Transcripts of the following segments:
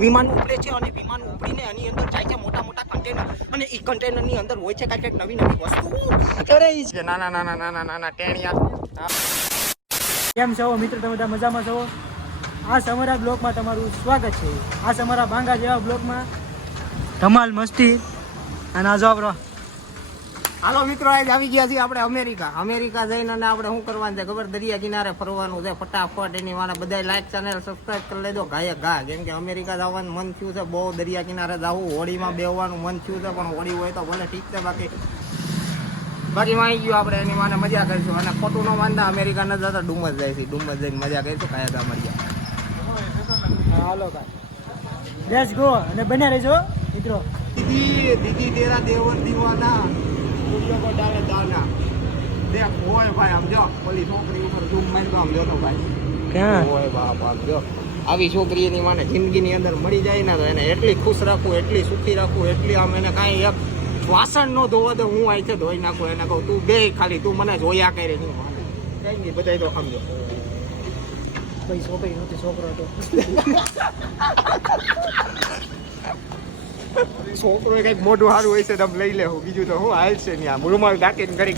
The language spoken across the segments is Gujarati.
વિમાન ઉપડે છે અને વિમાન ઉપડીને એની અંદર જાય છે મોટા મોટા કન્ટેનર અને એ કન્ટેનરની અંદર હોય છે કાંઈક નવી નવી વસ્તુ અરે છે નાના ટેણિયા. કેમ છો મિત્રો, તમે બધા મજામાં છો? આ સમરા બ્લોકમાં તમારું સ્વાગત છે. આ સમરા ભાંગા જેવા બ્લોકમાં ધમાલ મસ્તી અને આ જો આપણો હાલો મિત્રો આજ આવી ગયા છીએ આપણે અમેરિકા જઈને અને આપણે શું કરવાનું છે ખબર? દરિયા કિનારે ફરવાનું છે ફટાફટ. એની વાળા બધા લાઈક ચેનલ સબસ્ક્રાઈબ કરી લેજો ઘાયે ઘા, કેમ કે અમેરિકા જવાનું મન થયું છે બહુ. દરિયા કિનારે જવું, હોળીમાં બેહવાનું મન થયું છે, પણ હોળી હોય તો ભલે ઠીક છે, બાકી માં આવી ગયું આપણે એની માને મજા કરીશું. અને ખોટું ન માનતા અમેરિકા ન જતા ડુમસ જાય છે, ડુમસ જઈને મજા કરીશું ઘાયે ઘા મળ્યા. હાલો ભાઈ લેટ્સ ગો અને બન્યા રહેજો મિત્રો. દીદી તેરા દેવર દીવાના કો ડાલે દાના દેખ હોય ભાઈ. આમ જો ઓલી છોકરી ઉપર ઝૂમ મારી તો આમ જોતો ભાઈ ક્યાં હોય બાપ. આમ જો આવી છોકરી એની માને જિંદગીની અંદર મળી જાય ને તો એને એટલી ખુશ રાખવું, એટલી સુખી રાખવું, એટલી આમ એને કાંઈ એક વાસણ નો ધોવો તો હું આઈ છે ધોઈ નાખું. એને કહું તું બે ખાલી તું મને જોયા કરે નહીં કઈ નહીં, બધા તો સમજો ભાઈ. છોકરી નહોતી, છોકરો હતો. છોકરો કઈક મોઢું સારું હોય છે તમે લઈ લેવું, બીજું તો હું હાલ છે ને આમ રૂમાલ ઢાંકીને કરી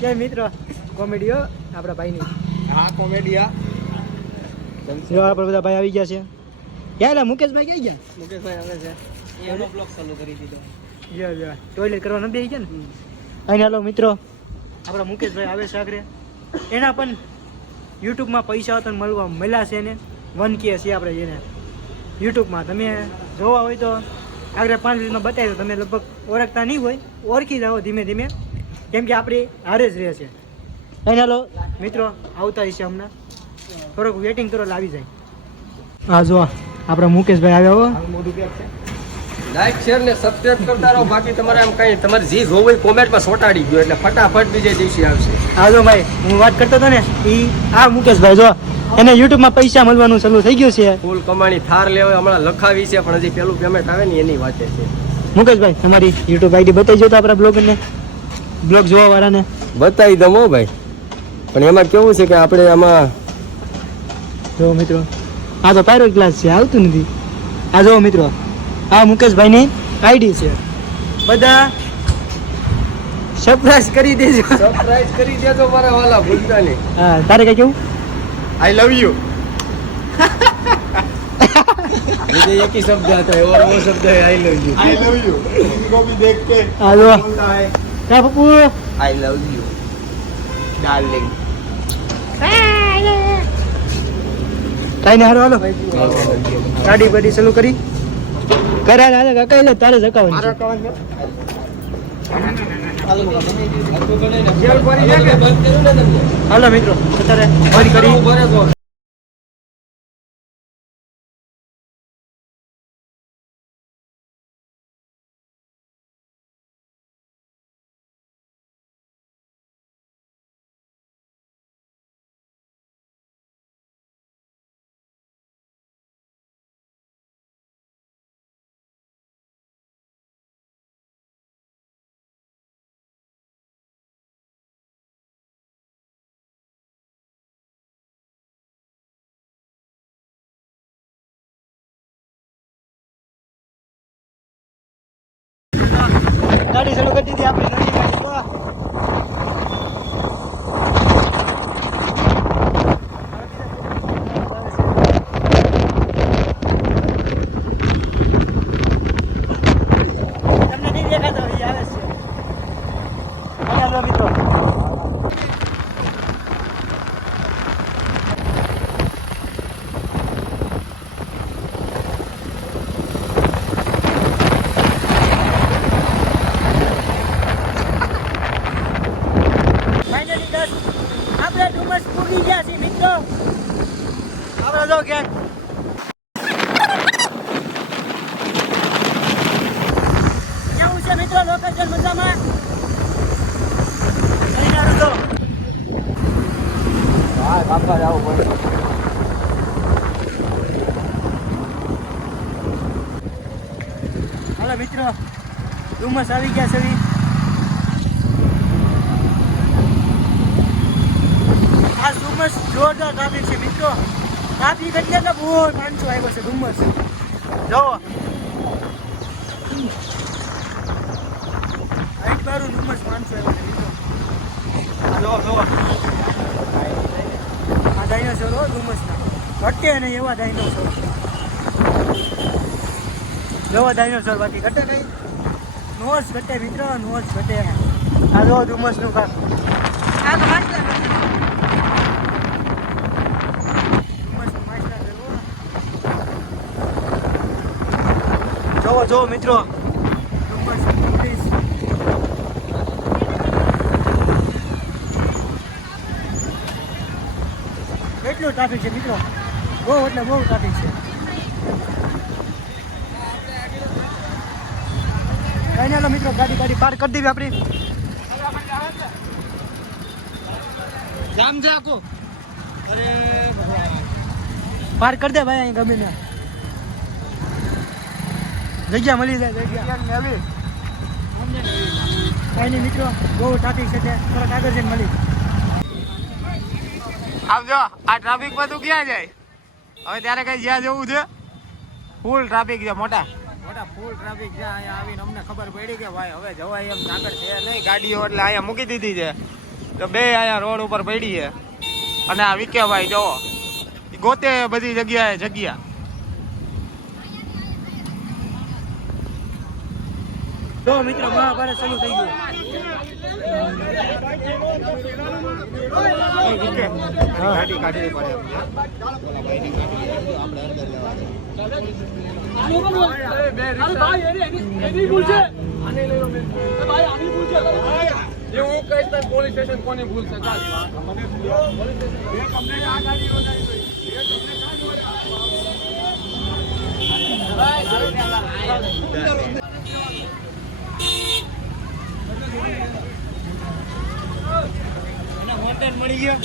કે મિત્રો કોમેડીઓ આપણા ભાઈની. હા કોમેડિયા જો આપણે બધા ભાઈ આવી ગયા છે. ક્યાં મુકેશભાઈ ક્યાં ગયા? મુકેશભાઈ આવે છે, એનો બ્લોગ ચાલુ કરી દીધો. ટોયલેટ કરવા ન બેસી ગયા ને અહીં. હાલો મિત્રો આપણા મુકેશભાઈ આવે છે આગળ. એના પણ યુટ્યુબમાં પૈસા તો મળ્યા છે એને 1K છે આપણે એને યુટ્યુબમાં. તમે જોવા હોય તો આગળ 5 મિનિટમાં બતાવી દો. તમે લગભગ ઓળખતા નહીં હોય, ઓળખી જાઓ ધીમે ધીમે, કેમ કે આપણી હારે જ રહે છે. અહીં હાલો મિત્રો આવતા હશે હમણાં, થોડોક વેટિંગ કરો એટલે આવી જાય. હા જો આપણા મુકેશભાઈ આવ્યા હો. મોઢું ક્યાં છે? લાઈક શેર ને સબસ્ક્રાઇબ કરતા રહો. બાકી તમારે આમ કઈ તમારે જે જોવું હોય કોમેન્ટમાં સોટાડી ગયો એટલે ફટાફટ બીજે દિવસે આવશે. હા જો ભાઈ હું વાત કરતો હતો ને ઈ આ મુકેશભાઈ જો એને યુટ્યુબમાં પૈસા મળવાનું ચાલુ થઈ ગયું છે. ફૂલ કમાણી થાર લેવા હમણાં લખાવી છે, પણ હજી પેલું પેમેન્ટ આવે ને એની વાત છે. મુકેશભાઈ તમારી યુટ્યુબ આઈડી બતાવી જો તો આપણા બ્લોગરને, બ્લોગ જોવા વાળાને બતાવી દઉં હો ભાઈ. પણ એમાં કેવું છે કે આપણે આમાં જો મિત્રો આ તો પાયરો ક્લાસ છે, આવતું નથી. આ જો મિત્રો આ મુકેશભાઈની આઈડી છે, બધા સરપ્રાઈઝ કરી દેજો. સરપ્રાઈઝ કરી દેજો મારા વાલા, ભૂલતા નહીં. હા તારે કઈ કેવું? આઈ લવ યુ. मुझे एक ही शब्द आता है और वो शब्द है I love you. I love you. इनको भी देख के हेलो क्या Pappu I love you darling. કઈ ને હારો હાલો ગાડી બડી ચાલુ કરી કર્યા હાલે કાકા લે તારે જકાવવાનું મારો કવન હાલો મિત્રો અત્યારે બંધ કરી ગાડી ચાલુ કરી દીધી આપણે નવી ગાડી. તમને નહીં દેખાતો એ આવે છે. મિત્રો આપણે ડુમસ પૂગી ગયા છીએ મિત્રો. આપણે જો ક્યાંક કેવું છે મિત્રો લોકેશન મજામાં? હા કાકા જવું પડે. હાલો મિત્રો ડુમસ આવી ગયા છે. આ ડુમસ જોરદાર ટ્રાફિક છે મિત્રો. ટ્રાફિક એટલે બહુ માણસો આવ્યો છે ડુમસ. જો હાઈટ બારું ડુમસ માણસો આવ્યો છે મિત્રો. જો આ ડાયનોસોર હો ડુમસના, ઘટે નહીં એવા ડાયનોસોર. જેવા ડાયનોસોર બાકી ઘટે નહીં. નોઝ ઘટે મિત્રો, નોઝ ઘટે. આ જો ડુમસનું કામ. આ તો માછલા ડુમસનું માછલા જોવો જોવો મિત્રો. ડુમસ બ્રિજ. કેટલું ટ્રાફિક છે મિત્રો, બહુ એટલે બહુ ટ્રાફિક છે. કઈ ના મિત્રો, ગાડી પાર્ક કરી દેવી આપણી. જામ છે આખું. અરે પાર્ક કરી દે ભાઈ, અહીં ગમે ના જગ્યા મળી જાય. જગ્યા કઈ નહીં મિત્રો, બહુ ટ્રાફિક છે એટલે થોડાક આગળ જઈને મળી. આવજો. આ ટ્રાફિક બધું ક્યાં જાય હવે? ત્યારે કઈ જ્યાં જવું છે ફૂલ ટ્રાફિક છે, મોટા ફૂલ ટ્રાફિક છે. અહીંયા આવીને અમને ખબર પડી કે ભાઈ હવે જવાય એમ આગળ છે નહીં ગાડીઓ, એટલે અહીંયા મૂકી દીધી છે. તો બે અહીંયા રોડ ઉપર પડી છે. અને આ વિકે ભાઈ જોવો ગોતે બધી જગ્યાએ જગ્યા. જો મિત્રો મહાભારત ચાલુ થઈ ગયું. ગાડી કાઢવી પડે એમ છે. પોલીસ સ્ટેશન કોની ભૂલ છે? મળી ગયો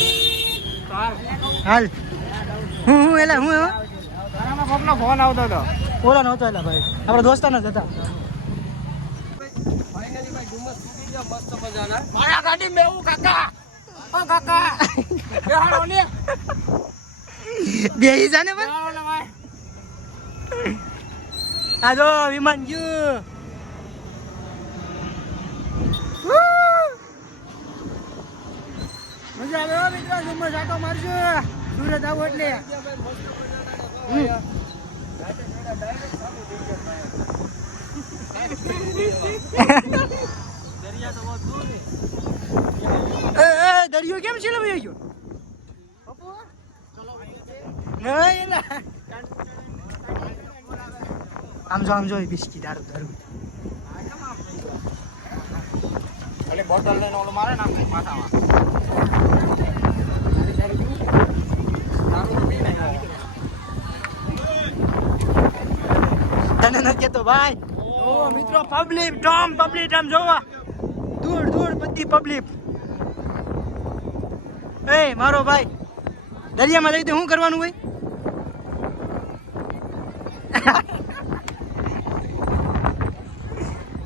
હાલ હું એલા હું તારામાં કોકનો ફોન આવતો હતો. ઓલા નહોતો એલા ભાઈ, આપણા દોસ્તાના જ હતા. મસ્ત મજાના મારા ગાડી મેવું કાકા. ઓ કાકા બેહાડો ને, બેહી જાને ભાઈ. બેહાડો ને ભાઈ. આ જો વિમાન ગયું. મજા આવે હો મિત્રો, ડુમસ આટો મારજો. સુરત આવો એટલે દરિયો કેમ છે ભાઈ ગયો? આમ જો બિસ્કીટ દારૂ ઓલી બોટલ લઈને ઓલો મારે નામ કઈ માથામાં. તને નથી કેતો ભાઈ. ઓ મિત્રો પબ્લિક આમ જોવા દૂર બધી પબ્લિક. એ મારો ભાઈ દરિયામાં જઈ શું કરવાનું હોય?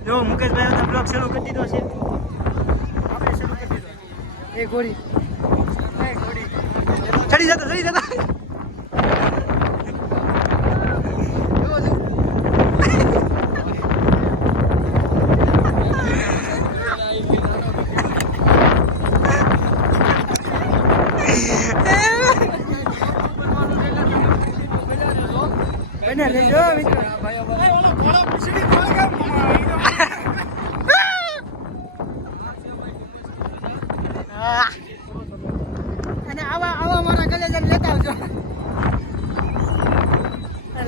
જો મુકેશભાઈ તો બ્લોગ શરૂ કરી દીધો છે. આપણે શરૂ કરી દીધો. એ ઘોડી ચડી જતો બને લેજો મિત્રો. અને આવા મારા કલેજન લેતા આવજો.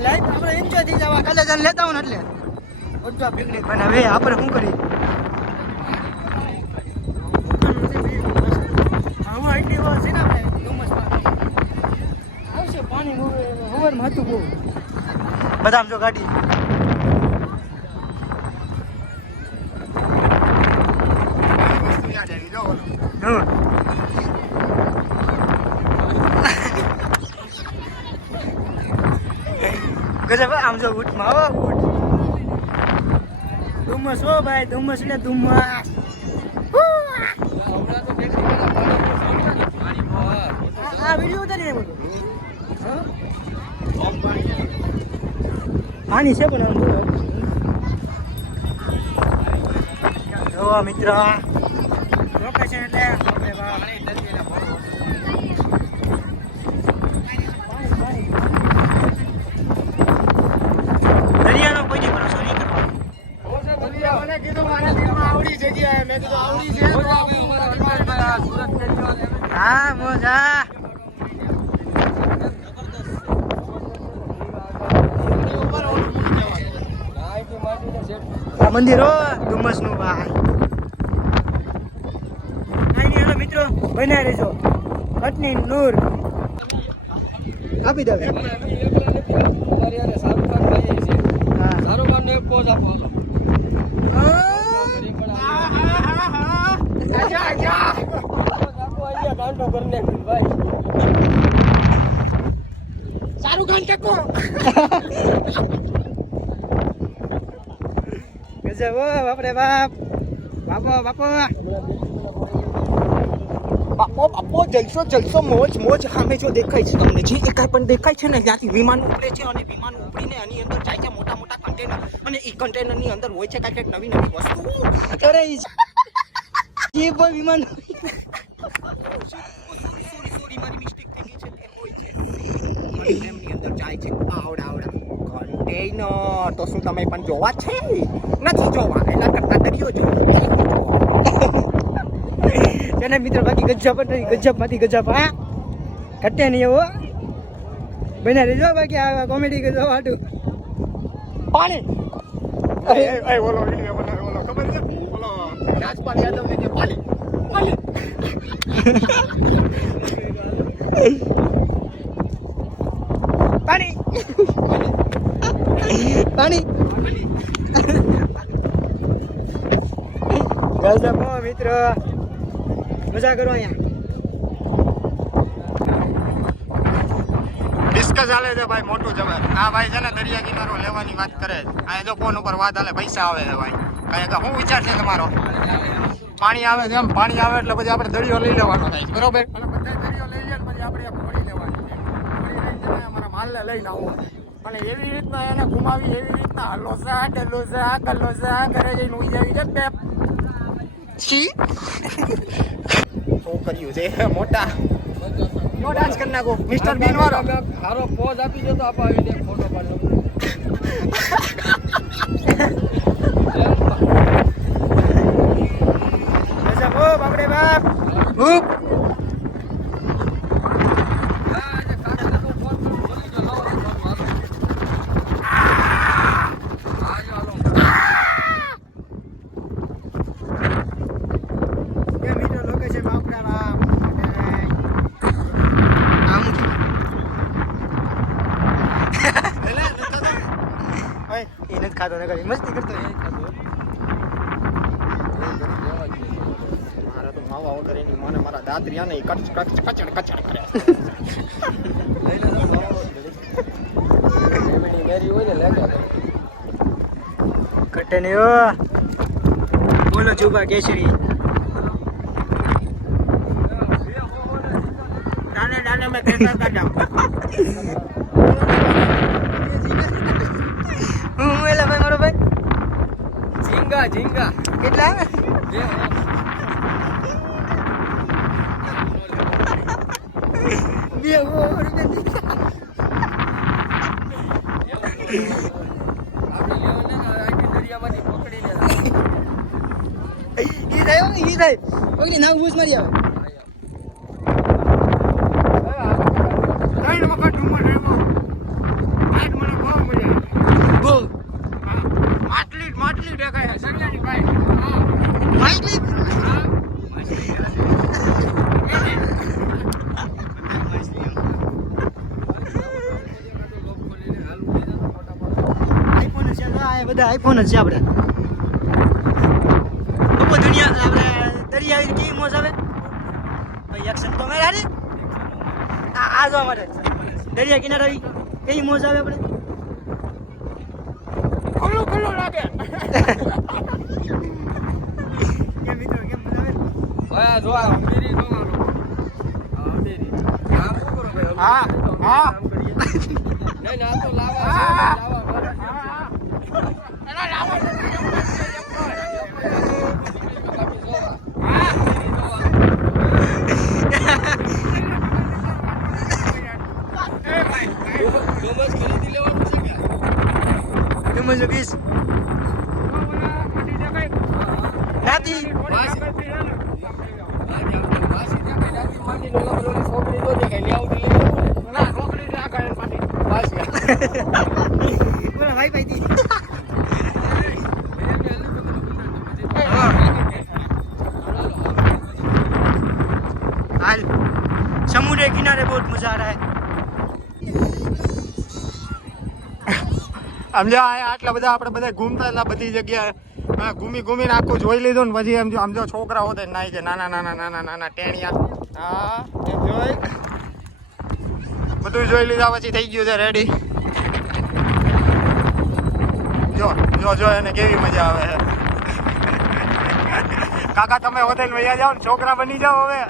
લાઈફ આપણે એન્જોય થઈ જવા કલેજન લેતા આવું ને એટલે બધા પિકનિક બનાવે. આપણે શું કરીએ? આમાં એટલી વાર છે ને આપણે ડુમસમાં આવશે પાણી હવારમાં હતું બહુ. બધા આમ જો ગાડી ગજબ આમ જો ઊંટમાં હો ઊંટ. ધુમ્મસ હો ભાઈ, ધુમ્મસ એટલે ધુમ્મસ. આ વિડીયો ઉતારી એમ પાણી છે પણ જો મિત્ર લોકેશન એટલે આપણે દરિયાનો કોઈ દી ભરોસો નહીં કરવાનો. મને કીધું મારા દિલમાં આવડી જગ્યાએ મેં કીધું આવડી છે તો હા મોજા આ મંદિર હો ડુમસ નું ભાઈ કઈ નહીં હેલો મિત્રો બન્યા રહેજો કટની નૂર આપી દે હા સારું ખાન ટેકો ગજબ હો બાપરે બાપ બાપો બાપો બાપો બાપો જલસો જલસો મોજ મોજ સામે જો દેખાય છે તમને જે એકાઈ પણ દેખાય છે ને ત્યાંથી વિમાન ઉપડે છે અને વિમાન ઉપડીને એની અંદર જાય છે મોટા મોટા કન્ટેનર અને એ કન્ટેનર ની અંદર હોય છે કાંઈક નવી નવી વસ્તુ અરે જે પણ વિમાન સોરી મારી મિસ્ટેક થઈ ગઈ છે તે હોય છે એમની અંદર જાય છે આવડા કન્ટેનર તો શું તમે પણ જોવા છે નથી જોવા એના કરતા દરિયો જોવા એને મિત્ર બાકી ગજબ નથી ગજબ માંથી ગજબ હા ઘટે નહીં એવો બન્યા રહેજો બાકી આ કોમેડી ગજબ હાટું પાણી ઓલો વિડિયો બનાવ્યો ઓલો ખબર છે ઓલો રાજપાલ યાદવ ને જે પાણી પાણી પાણી ગજબ હો મિત્ર મજા કરો અહીંયા ડિસ્કસ હાલે છે ભાઈ મોટું જબર આ ભાઈ છે ને દરિયા કિનારો લેવાની વાત કરે છે આ જો ફોન ઉપર વાત હાલે પૈસા આવે છે ભાઈ કાંઈ કે શું વિચાર છે તમારો પાણી આવે છે એમ પાણી આવે એટલે પછી આપણે દરિયો લઈ લેવાનો થાય છે બરોબર એટલે બધા દરિયો લઈ લે પછી આપણે ફરી લેવાની છે ફરી લઈને અમારા માલને લઈને આવવો અને એવી રીતના એને ઘુમાવી એવી રીતના હલોસા ડલોસા ગલોસા ઘરે જઈને ઉઈ જાવી છે બે છી શું કર્યું છે મોટા નો ડાન્સ કરી નાખો મિસ્ટર બીન વાળો હારો પોઝ આપી દો તો આવીને ફોટો પાડો ગજબ હો બાપરે બાપ હૂપ ખાતો ને કરી મસ્તી કરતો મારા તો માવા વગર એની મને મારા દાંતરિયા ને કચડ કરે મેરી હોય ને લેગા કટનીઓ બોલો ચુબા કેસરી દાને દાને મેં કેસર કાઢા હું એલા ભાઈ મારો ભાઈ ઝીંગા ઝીંગા કેટલા બે ઈ થાય ઓકે નાવ બૂસ મારી આવે ત્રણ વખત ડુમર રહેવો આજ મને બહુ મજા આવી બહુ માટલી દેખાય સરિયાની ભાઈ માઇકલી આઈફોન છે આ બધા આઈફોન જ છે આપણે બહુ દુનિયા આપણે દરિયા કેવી મોજ આવે ભાઈ એક્શન તો મેં હારી આ જો અમારે દરિયા કિનારે કેવી મોજ આવે આપણે ખુલ્લું લાગે કેમ મિત્રો કેમ મજા આવે ભાઈ જો આ અમીરી જોવાનું અમીરી હા, હા. કામ કરીએ. નહીં, ના તો લાવા હા. છે, લાવા મારે. ડુમસ ખરીદી લેવાનું છે કે? એમાં જો બીસ નાતી વાસી દેખાય, નાથી માંડીને ઓલા પર ઓલી છોકરી ન દેખાય, ન્યા સુધી લઈ આવું ને. ના, છોકરી છે આ કાંઈ પાછી. વાસી. બોલા ભાઈ ભાઈ हाल समुद्र किनारे बहुत मजा आ रहा है સમજો આટલા બધા આપણે બધા ઘૂમતા હતા બધી જગ્યાએ ઘૂમીને આખું જોઈ લીધું ને પછી આમ જો છોકરા હોતે નાઈ કે નાના ટેણિયા હા એમ જોઈ બધું જોઈ લીધા પછી થઈ ગયું છે રેડી જો એને કેવી મજા આવે છે કાકા તમે હોટેલ વયા જાઓ ને છોકરા બની જાઓ હવે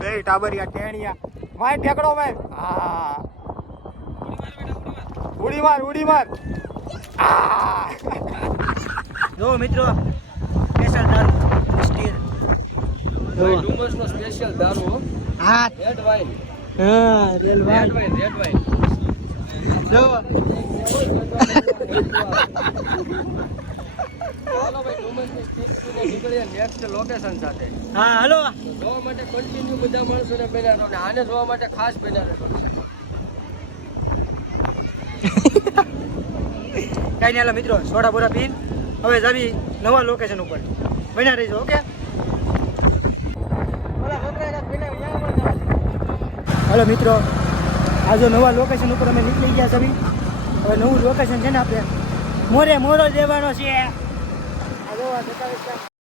બે ટાબરિયા ટેણિયા ભાઈ ઠેકડો ભાઈ હા ઉડી માર જો મિત્રો સ્પેશિયલ દારૂ સ્ટીલ ભાઈ, ડુમસનો સ્પેશિયલ દારૂ હો. હા રેડ વાઇન. હા રેલ રેડ વાઇન. જો ચાલો ભાઈ, ડુમસની સ્ટીલ નીકળીએ નેક્સ્ટ લોકેશન સાથે. હા હલો જોવા માટે કન્ટિન્યુ બધા માણસોને બન્યા રહો ને આને જોવા માટે ખાસ બન્યા રહો. કઈ નહીં હાલો મિત્રો સોડા બોડા પીન હવે જાવી નવા લોકેશન ઉપર બન્યા રહીજો ઓકે હાલો મિત્રો આ જો નવા લોકેશન ઉપર અમે નીકળી ગયા છે હવે નવું લોકેશન છે ને આપણે મોરે મોરો દેવાનો છે આ જો આ